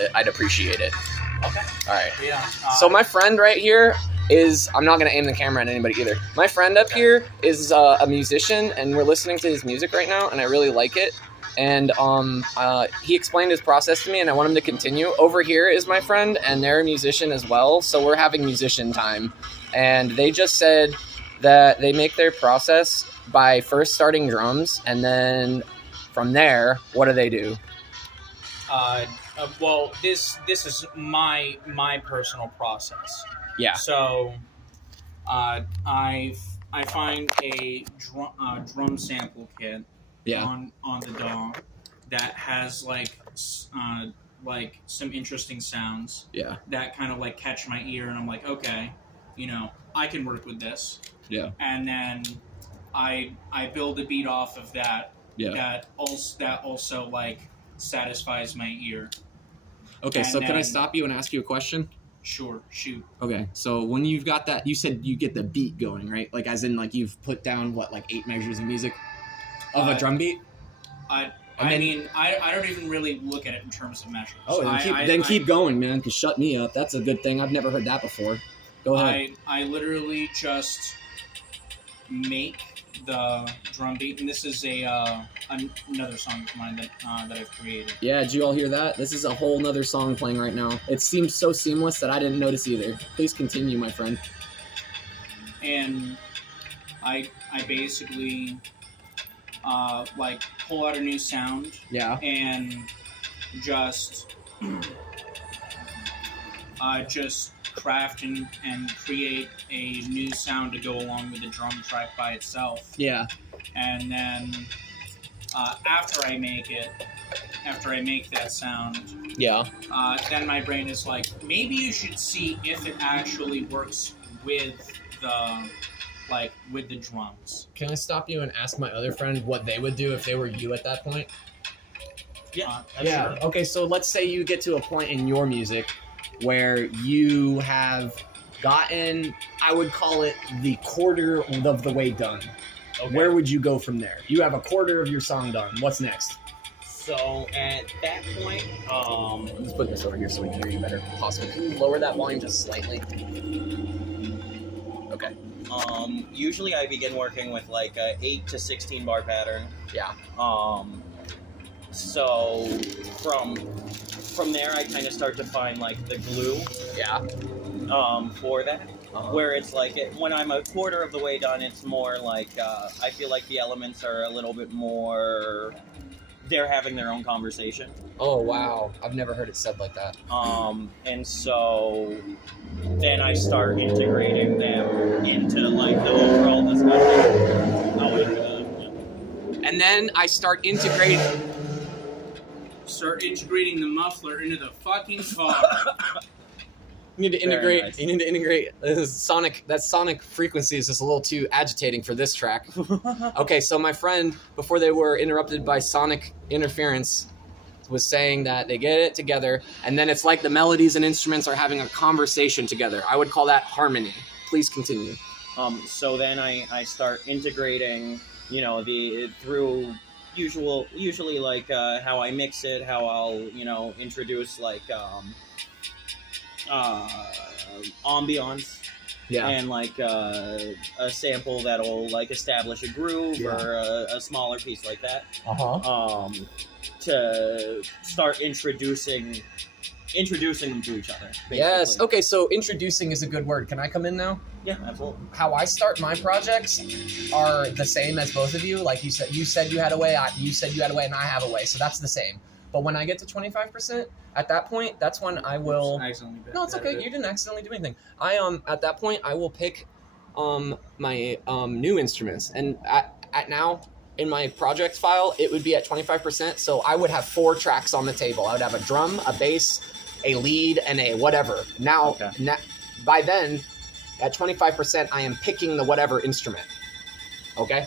bit, I'd appreciate it. Okay. All right. Yeah. So my friend right here is, I'm not going to aim the camera at anybody either. My friend up here is a musician, and we're listening to his music right now, and I really like it. And he explained his process to me, and I want him to continue. Over here is my friend, and they're a musician as well, so we're having musician time. And they just said that they make their process by first starting drums, and then from there, what do they do? Well, this is my personal process. Yeah. So, I find a drum sample kit. Yeah. On the DAW that has like some interesting sounds. Yeah. That kind of like catch my ear, and I'm like, okay, I can work with this. Yeah. And then I build a beat off of that. Yeah. That also like satisfies my ear. Okay, And so can I then- stop you and ask you a question? Sure, shoot. Okay, so when you've got that, you said you get the beat going, right? Like, as in, like, you've put down, what, like 8 measures of music? Of a drum beat? I And then- mean, I don't even really look at it in terms of measures. Oh, then keep going, man, because shut me up. That's a good thing. I've never heard that before. Go ahead. I literally just make the drum beat, and this is another song of mine that I've created. Yeah, did you all hear that? This is a whole nother song playing right now. It seems so seamless that I didn't notice either. Please continue, my friend. And I basically like pull out a new sound. Yeah. And just craft and create a new sound to go along with the drum track by itself. Yeah. And then after I make that sound, yeah, then my brain is like, maybe you should see if it actually works with the drums. Can I stop you and ask my other friend what they would do if they were you at that point? Yeah. Yeah. Sure. Okay, so let's say you get to a point in your music where you have gotten, I would call it the quarter of the way done. Okay. Where would you go from there? You have a quarter of your song done. What's next? So at that point, Let's put this over here so we can hear you better. Possibly. Can you lower that volume just slightly? Okay. usually I begin working with like a 8 to 16 bar pattern. Yeah. So from there I kind of start to find like the glue. Yeah. For that. Where it's like, when I'm a quarter of the way done, it's more like, I feel like the elements are a little bit more, they're having their own conversation. Oh, wow. I've never heard it said like that. And so then I start integrating them into like the overall discussion. And then I start integrating the muffler into the fucking car. You need to integrate. Nice. You need to integrate. That sonic frequency is just a little too agitating for this track. Okay, so my friend, before they were interrupted by sonic interference, was saying that they get it together, and then it's like the melodies and instruments are having a conversation together. I would call that harmony. Please continue. So then I start integrating, through usually like how I mix it, how I'll introduce like ambiance, and like a sample that'll like establish a groove, or a smaller piece like that. To start introducing them to each other. Basically. Yes. Okay, so introducing is a good word. Can I come in now? Yeah, absolutely. How I start my projects are the same as both of you. Like you said you had a way, you said you had a way, and I have a way. So that's the same. But when I get to 25%, at that point, that's when I will. No, it's okay. You didn't accidentally do anything. At that point, I will pick my new instruments, and at now in my project file, it would be at 25%. So I would have 4 tracks on the table. I would have a drum, a bass, a lead, and a whatever. Now, by then, at 25%, I am picking the whatever instrument. Okay.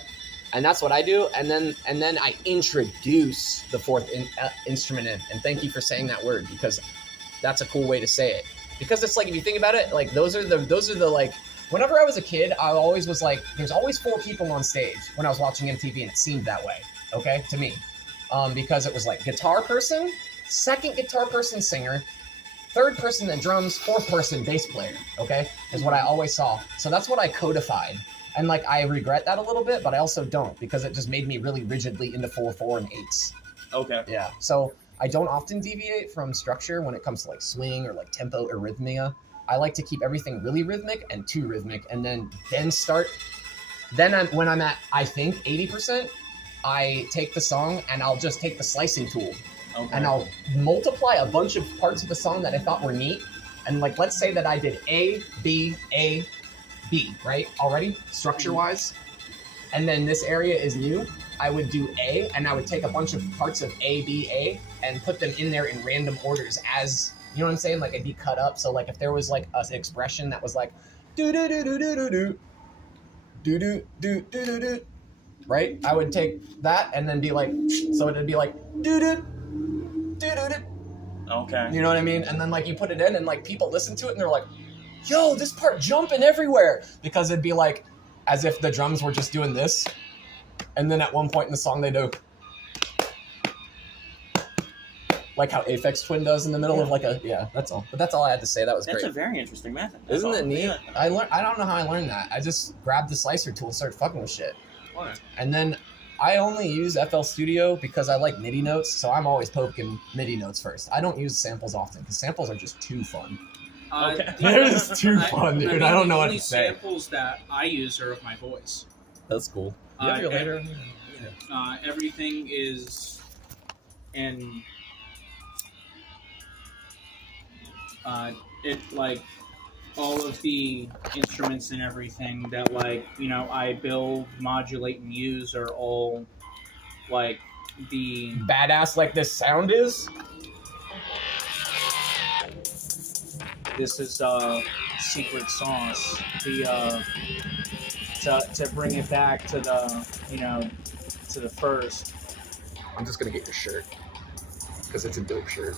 And that's what I do, and then I introduce the 4th instrument in. And thank you for saying that word, because that's a cool way to say it. Because it's like, if you think about it, like those are the like. Whenever I was a kid, I always was like, there's always 4 people on stage when I was watching MTV, and it seemed that way. Okay, to me, because it was like guitar person, second guitar person singer, third person that drums, fourth person bass player, okay, is what I always saw. So that's what I codified. And like, I regret that a little bit, but I also don't, because it just made me really rigidly into 4/4 and 8s. Okay. Yeah. So I don't often deviate from structure when it comes to like swing or like tempo or rhythmia. I like to keep everything really rhythmic and too rhythmic, and then start. Then when I'm at, I think, 80%, I take the song and I'll just take the slicing tool. Okay. And I'll multiply a bunch of parts of the song that I thought were neat. And like, let's say that I did A, B, right? Already, structure-wise. And then this area is new. I would do A, and I would take a bunch of parts of A, B, A, and put them in there in random orders as, you know what I'm saying? Like, it'd be cut up. So like, if there was like an expression that was like, do-do-do-do-do-do-do, do-do-do-do-do-do, right? I would take that and then be like, so it'd be like, do-do, do-do-do. Okay. You know what I mean? And then like, you put it in and like, people listen to it and they're like, yo, this part jumping everywhere. Because it'd be like, as if the drums were just doing this. And then at one point in the song, they do. Like how Aphex Twin does in the middle of like a, yeah, that's all. But that's all I had to say. That was That's great. a very interesting method. Isn't it neat? Yeah. I don't know how I learned that. I just grabbed the slicer tool and started fucking with shit. Why? And then I only use FL Studio because I like MIDI notes, so I'm always poking MIDI notes first. I don't use samples often because samples are just too fun. Okay. They're just too fun, dude. I don't know what to say. The only samples that I use are of my voice. That's cool. You have to go later? Everything is in it, like all of the instruments and everything that, like, you know, I build, modulate, and use are all like the Badass like this sound is? This is secret sauce. The to bring it back to the, you know, to the first. I'm just gonna get your shirt because it's a dope shirt.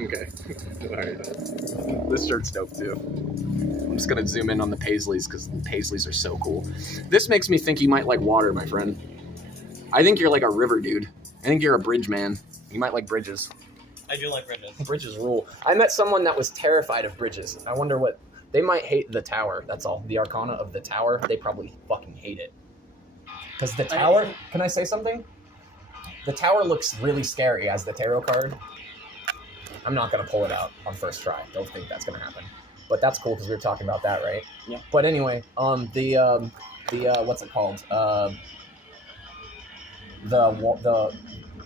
Okay. Alright. This shirt's dope too. I'm just gonna zoom in on the paisleys because the paisleys are so cool. This makes me think you might like water, my friend. I think you're like a river dude. I think you're a bridge man. You might like bridges. I do like bridges. Bridges rule. I met someone that was terrified of bridges. I wonder what... They might hate the tower, that's all. The arcana of the tower, they probably fucking hate it. Because the tower... Can I say something? The tower looks really scary as the tarot card. I'm not going to pull it out on first try. Don't think that's going to happen. But that's cool because we were talking about that, right? Yeah. But anyway, the what's it called?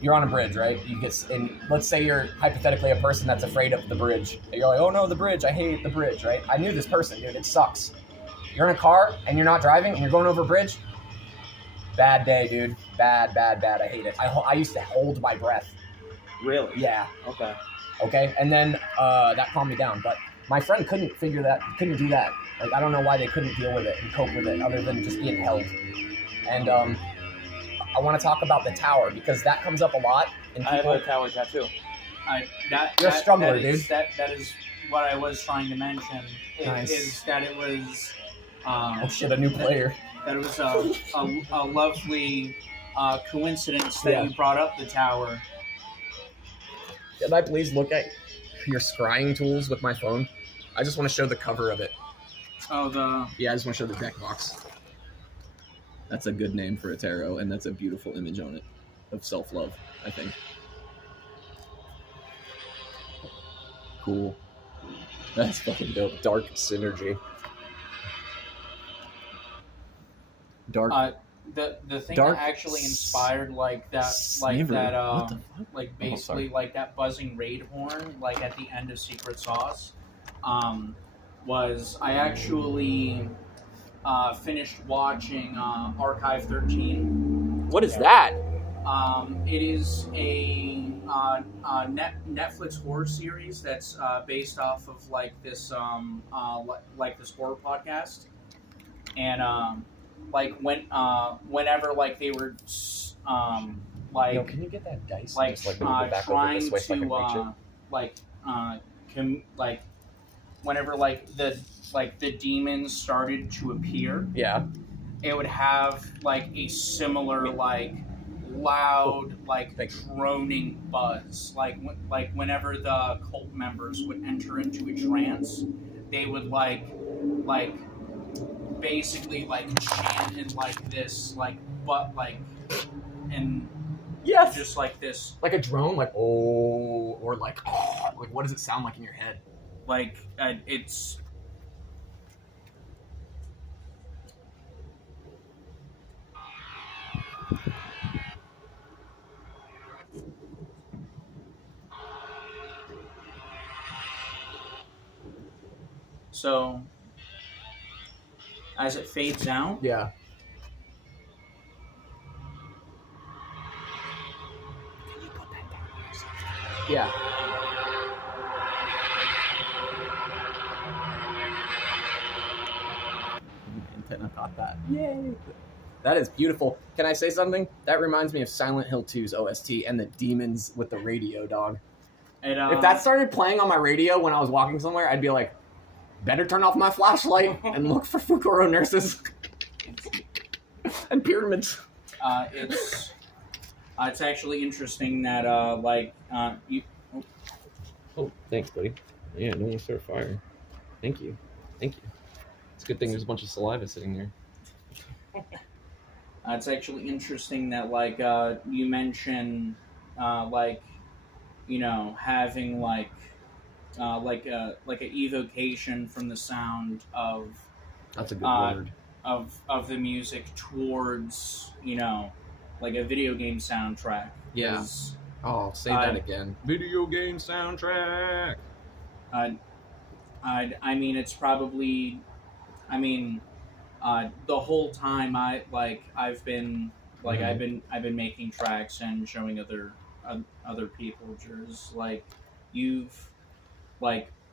You're on a bridge, right? You get in. Let's say you're hypothetically a person that's afraid of the bridge. You're like, oh no, the bridge! I hate the bridge, right? I knew this person, dude. It sucks. You're in a car and you're not driving and you're going over a bridge. Bad day, dude. Bad. I hate it. I used to hold my breath. Really? Yeah. Okay. And then that calmed me down. But my friend couldn't do that. Like, I don't know why they couldn't deal with it and cope with it other than just being held. And I want to talk about the tower because that comes up a lot. And I have a tower tattoo. You're a struggler, dude. That is what I was trying to mention. Nice. Is that it was... oh shit, a new player. That it was a lovely coincidence that you brought up the tower. Can I please look at your scrying tools with my phone? I just want to show the cover of it. Oh, Yeah, I just want to show the deck box. That's a good name for a tarot, and that's a beautiful image on it of self-love, I think. Cool. That's fucking dope. Dark synergy. Dark. The thing Dark that actually inspired like that, Sliver. What the fuck? like basically like that buzzing raid horn, like at the end of Secret Sauce, was I actually finished watching Archive 13. What is that? It is a Netflix horror series that's based off of like this like this horror podcast, and like whenever like they were like Yo, can you get that dice? like Just, move it back over trying this way so I can reach it? to like whenever like the demons started to appear, Yeah. it would have like a similar like loud, like droning buzz. Like whenever the cult members would enter into a trance, they would like basically like chant in like this and yes, just like this, like a drone, like oh, or like oh, like what does it sound like in your head? Like it's. So, as it fades out, Yeah. Can you put that down yourself? Yeah. Antenna caught that. Yay! That is beautiful. Can I say something? That reminds me of Silent Hill 2's OST and the demons with the radio, dog. If that started playing on my radio when I was walking somewhere, I'd be like, better turn off my flashlight and look for Fukuro nurses and pyramids. It's actually interesting that you. Oh, thanks, buddy. Yeah, no one started fire. Thank you. It's a good thing there's a bunch of saliva sitting there. It's actually interesting that you mention having an evocation from the sound of. That's a good word. Of the music towards like a video game soundtrack. Yeah. Oh, say that again. Video game soundtrack. I mean, it's probably. I mean, the whole time I've been I've been making tracks and showing other people just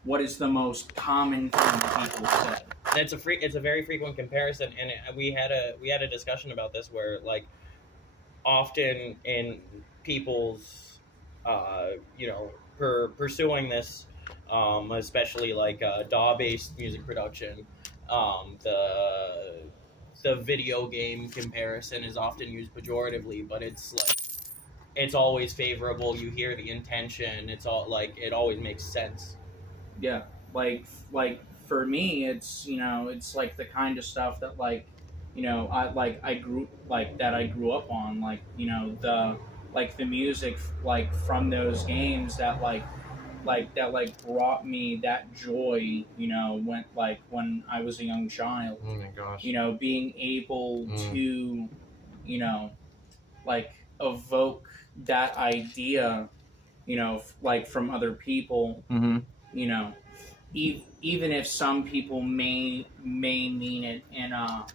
what is the most common thing people say? It's a very frequent comparison, and we had a discussion about this where often in people's pursuing this, especially DAW-based music production. The video game comparison is often used pejoratively, but it's always favorable. You hear the intention. It's all it always makes sense. Yeah, for me, it's it's the kind of stuff that I grew up on, the music from those games that brought me that joy, when I was a young child. Oh my gosh. Being able to, evoke that idea, from other people. Mm-hmm. Even if some people may mean it in a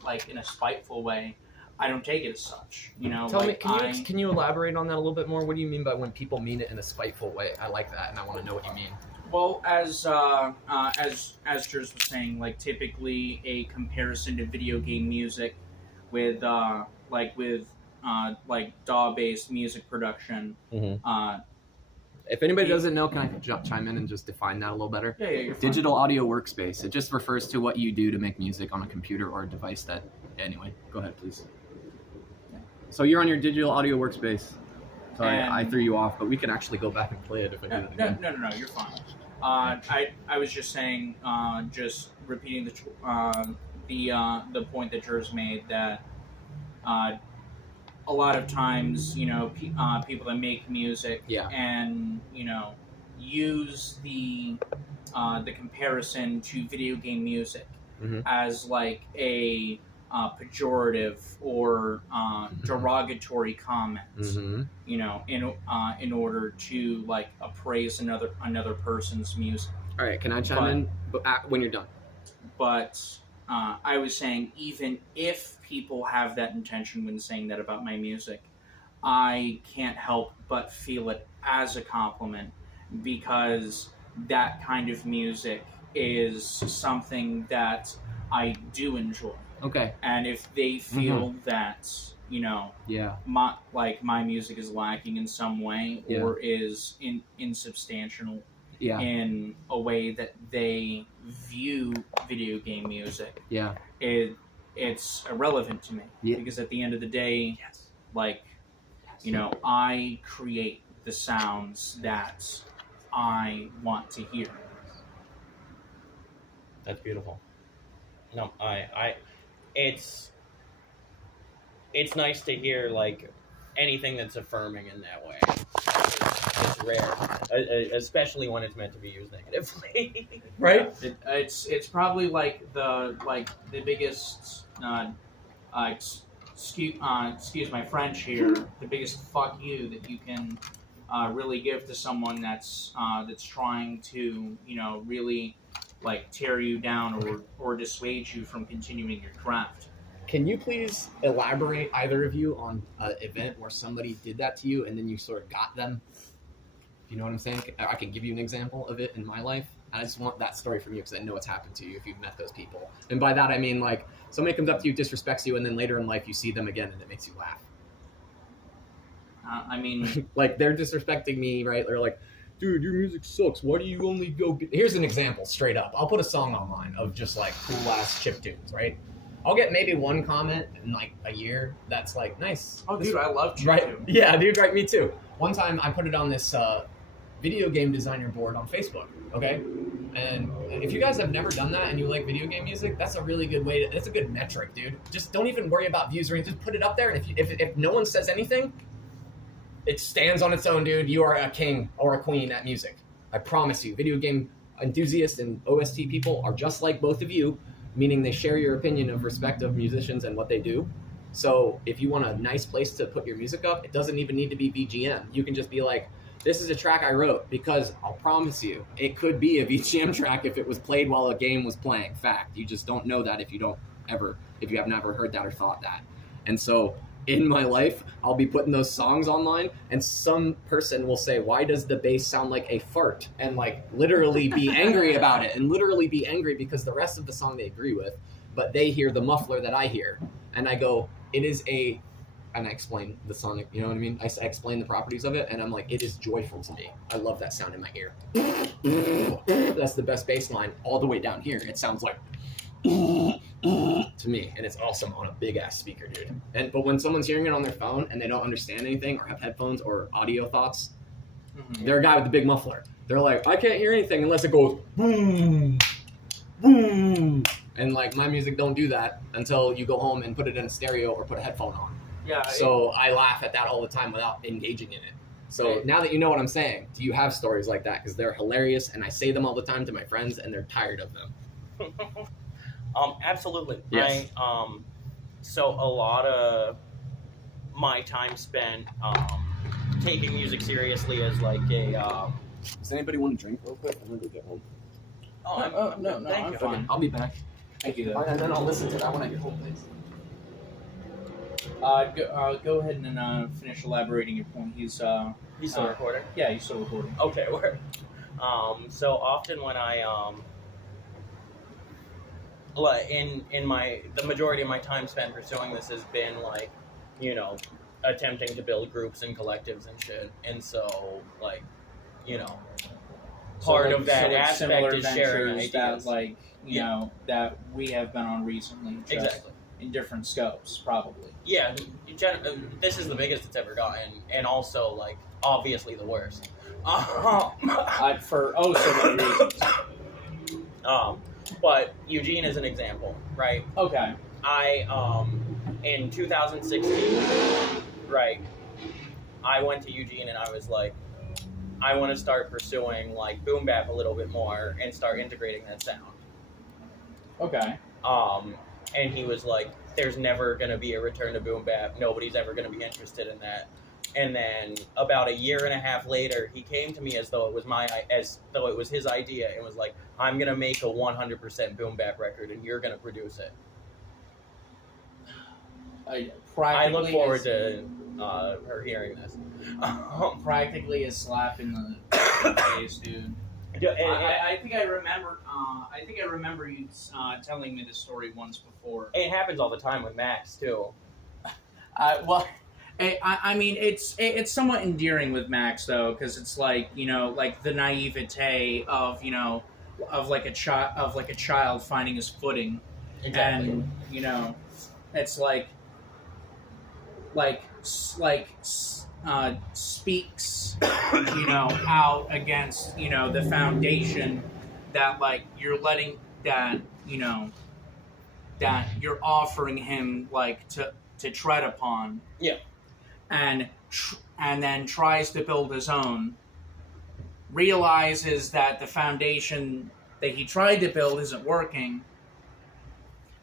spiteful way, I don't take it as such. Tell me, can you elaborate on that a little bit more? What do you mean by when people mean it in a spiteful way? I like that, and I want to know what you mean. Well, as Jers was saying, typically a comparison to video game music with DAW-based music production. Mm-hmm. If anybody doesn't know, can I chime in and just define that a little better? Yeah, you're fine. Digital audio workspace. It just refers to what you do to make music on a computer or a device that... Anyway, go ahead, please. So you're on your digital audio workspace. Sorry, I threw you off, but we can actually go back and play it if I do it again. No, you're fine. I was just saying, just repeating the point that Jers made, that a lot of times, people that make music and use the comparison to video game music as a pejorative or derogatory comment, in order to appraise another person's music. All right, can I chime in when you're done? But I was saying, even if people have that intention when saying that about my music, I can't help but feel it as a compliment, because that kind of music is something that I do enjoy. Okay. And if they feel that, my music is lacking in some way, or is insubstantial in a way that they view video game music, it's irrelevant to me. Because at the end of the day, You know, I create the sounds that I want to hear. That's beautiful. No, it's nice to hear like anything that's affirming in that way. It's rare, especially when it's meant to be used negatively. Right? It's probably like the biggest excuse my French here, the biggest fuck you that you can really give to someone that's trying to, you know, really like tear you down or dissuade you from continuing your craft. Can you please elaborate, either of you, on an event where somebody did that to you and then you sort of got them? You know what I'm saying? I can give you an example of it in my life. I just want that story from you because I know it's happened to you if you've met those people. And by that I mean like somebody comes up to you, disrespects you, and then later in life you see them again and it makes you laugh. I mean, like they're disrespecting me, right? They're like, dude, your music sucks. Why do you only go? Here's an example, straight up. I'll put a song online of just like cool ass chip tunes, right? I'll get maybe one comment in like a year that's like, nice. Oh, dude, I love chip right? tunes. Yeah, dude, right? Me too. One time I put it on this video game designer board on Facebook, okay? And if you guys have never done that and you like video game music, that's a really good way to, that's a good metric, dude. Just don't even worry about views or anything. Just put it up there, and if no one says anything, it stands on its own, dude. You are a king or a queen at music. I promise you. Video game enthusiasts and OST people are just like both of you, meaning they share your opinion of respect of musicians and what they do. So if you want a nice place to put your music up, it doesn't even need to be VGM. You can just be like, this is a track I wrote, because I'll promise you, it could be a VGM track if it was played while a game was playing. Fact. You just don't know that if you have never heard that or thought that. And so in my life, I'll be putting those songs online, and some person will say, why does the bass sound like a fart? And like literally be angry about it, and literally be angry because the rest of the song they agree with, but they hear the muffler that I hear. And I go, it is and I explain the sonic, you know what I mean? I explain the properties of it, and I'm like, it is joyful to me. I love that sound in my ear. That's the best bass line all the way down here. It sounds like to me, and it's awesome on a big ass speaker, dude. But when someone's hearing it on their phone and they don't understand anything or have headphones or audio thoughts, they're a guy with the big muffler. They're like, I can't hear anything unless it goes boom, boom. And like my music don't do that until you go home and put it in a stereo or put a headphone on. Yeah. So I laugh at that all the time without engaging in it. So now that you know what I'm saying, do you have stories like that? Because they're hilarious, and I say them all the time to my friends, and they're tired of them. Absolutely. Yes. So a lot of my time spent taking music seriously as like a. Does anybody want to drink real quick? I'm gonna go get one. No, I'm fine. Okay, I'll be back. Thank you, though. And then I'll listen to that when I get home, please. Go ahead and finish elaborating your point. He's still recording? Yeah, he's still recording. Okay, word. So often when I in the majority of my time spent pursuing this has been like, you know, attempting to build groups and collectives and shit. And so like, you know, part of that aspect is sharing ideas that like, you know, that we have been on recently. Exactly. In different scopes, probably. Yeah, this is the biggest it's ever gotten, and also like obviously the worst. For so many reasons. But Eugene is an example, right? Okay. I in 2016, right, I went to Eugene and I was like, I want to start pursuing like boom bap a little bit more and start integrating that sound. Okay. And he was like, there's never going to be a return to boom bap. Nobody's ever going to be interested in that. And then about a year and a half later, he came to me as though it was his idea, and was like, I'm going to make a 100% boom bap record and you're going to produce it. I look forward to her hearing this. Practically a slap in the face, dude. I think I remember. I think I remember you telling me this story once before. It happens all the time with Max too. Well, I mean, it's somewhat endearing with Max though, because it's like, you know, like the naivete of, you know, of like a child finding his footing. Exactly. And speaks, out against, the foundation that, like, you're letting that, that you're offering him, like, to tread upon. Yeah. And then tries to build his own, realizes that the foundation that he tried to build isn't working,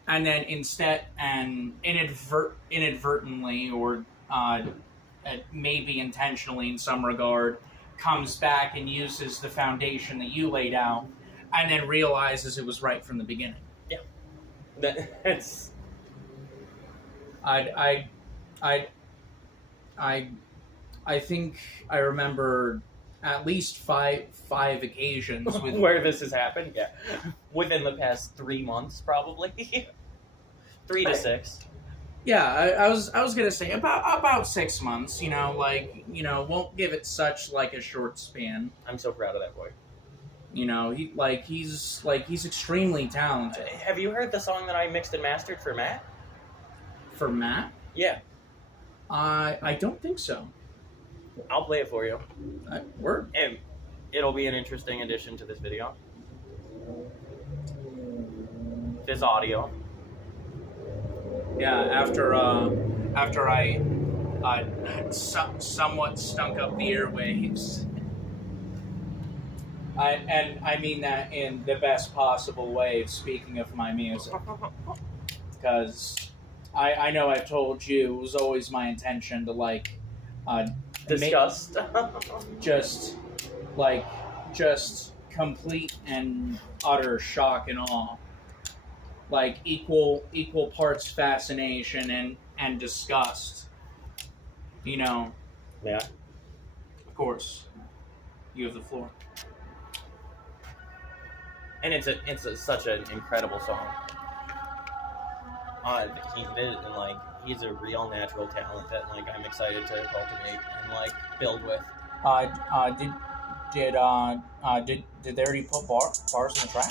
and then instead, and inadvertently, or maybe intentionally in some regard, comes back and uses the foundation that you laid out, and then realizes it was right from the beginning. Yeah. That's... I think I remember at least five occasions with where this has happened. Yeah, within the past 3 months, probably 3 to 6. Yeah, I was gonna say about 6 months. Won't give it such like a short span. I'm so proud of that boy. He's extremely talented. Have you heard the song that I mixed and mastered for Matt? For Matt? Yeah. I don't think so. I'll play it for you. Word. And it'll be an interesting addition to this video. This audio. Yeah, after I somewhat stunk up the airwaves. I mean that in the best possible way, speaking of my music. Because I know I've told you, it was always my intention to, Disgust. just complete and utter shock and awe. Like, equal parts fascination and disgust. Yeah. Of course. You have the floor. And it's such an incredible song. He's a real natural talent that I'm excited to cultivate and build with. Did they already put bars in the track?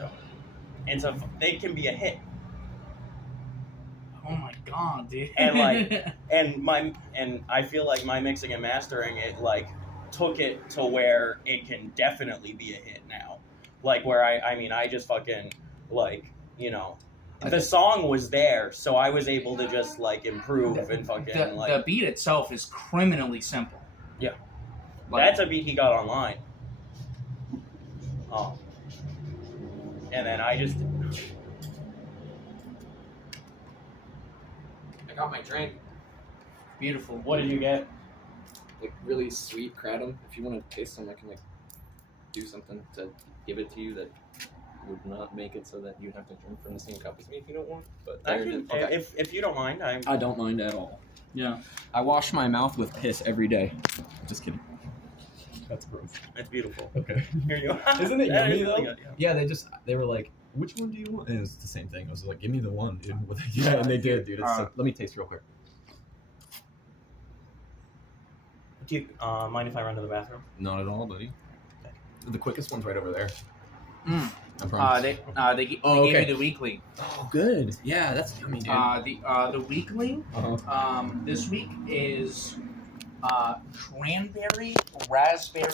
Oh. And so they can be a hit. Oh my god, dude. And and I feel like my mixing and mastering it took it to where it can definitely be a hit now. Where I just fucking the song was there, so I was able to just improve and fucking the beat itself is criminally simple. Yeah. That's a beat he got online. Oh. And then I got my drink. Beautiful. What did you get? Really sweet kratom. If you want to taste them, I can do something to give it to you. That would not make it so that you'd have to drink from the same cup as me if you don't want. But I can, if you don't mind, I don't mind at all. Yeah. I wash my mouth with piss every day. Just kidding. That's gross. It's beautiful. Okay. Here you go. Isn't it That yummy is though? really good, Yeah, they were like, which one do you want? And it was the same thing. I was like, give me the one, dude. Yeah, and they did, dude. It's let me taste real quick. Do you mind if I run to the bathroom? Not at all, buddy. The quickest one's right over there. Mm. I promise. They gave okay. me the weekly. Oh, good. Yeah, that's yummy, dude. The weekly. Uh-huh. This week is cranberry, raspberry,